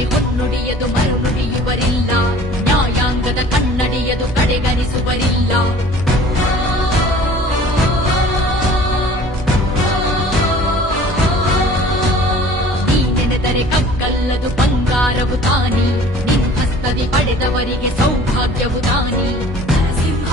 ನೀನೆನೆದರೆ ಹೊನ್ನುಡಿಯದು ಮರುನುಡಿಯುವರಿಲ್ಲ, ನ್ಯಾಯಾಂಗದ ಕನ್ನಡಿಯದು ಕಡೆಗಣಿಸುವರಿಲ್ಲ. ನೀನೆನೆದರೆ ಕಗ್ಗಲ್ಲದು ಬಂಗಾರವು ತಾನಿ, ನಿನ್ ಹಸ್ತದಿ ಪಡೆದವರಿಗೆ ಸೌಭಾಗ್ಯವು ದಾನಿ. ನರಸಿಂಹ